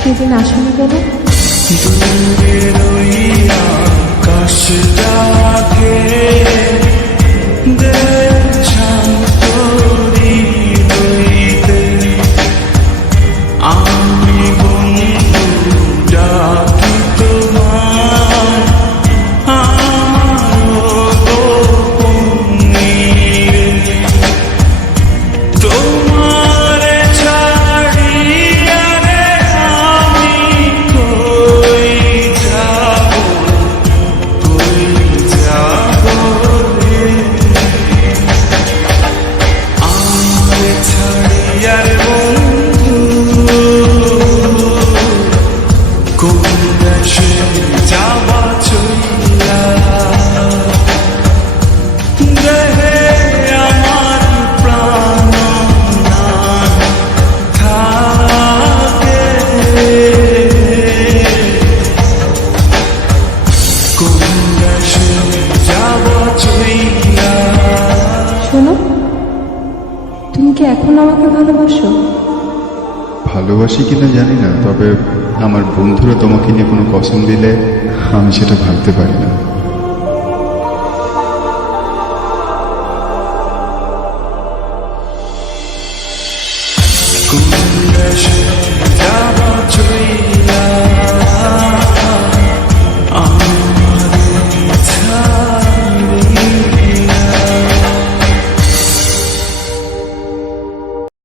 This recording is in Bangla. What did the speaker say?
সেদিন আসনি কেন? দূরের ওই আকাশটাকে দেখছাম তোরি হইতে, আমি বন্ধু ডাকি তোমার আমার গোপনীরে। তোমার ছাড়িয়া রে আমি কই যাব রে, আমার ছাড়িয়া রে বন্ধু কোন দেশে যাবা চইলা। দেহে আমার প্রাণ না থাকে, কোন দেশে যাবা চইলা। শোনো, তুমি কি এখন আমাকে ভালোবাসো? ভালোবাসি কিনা জানি না, তবে আমার বন্ধুরা তোমাকে নিয়ে কোনো কসম দিলে আমি সেটা ভাবতে পারি না।